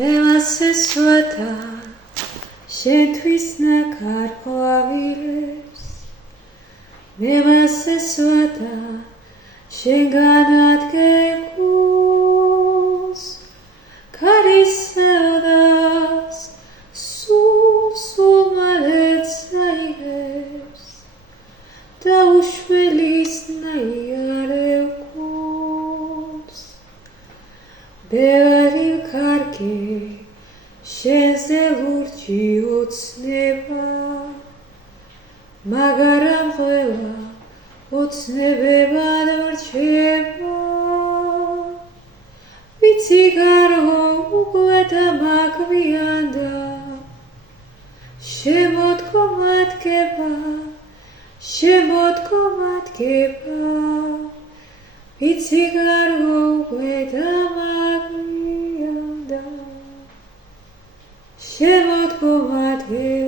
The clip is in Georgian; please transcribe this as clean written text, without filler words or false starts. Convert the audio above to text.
მე მასე სვათა შენთვის ნაკარ ყვავილებს მე მასე სვათა შენგან ადგეგულს ქარისევლას სულ მალე წაიღებს და უშველის ნაიარევ გულს ბევრი კარგი შენზე ლურჯი ოცნება მაგრამ ყველა ოცნებებად ვრჩება ვიცი გარო უყვეთა მაგვიანდა შემოდგომადგება ვიცი გარო უყვეთა მაგვიანდა შემოდგომადგება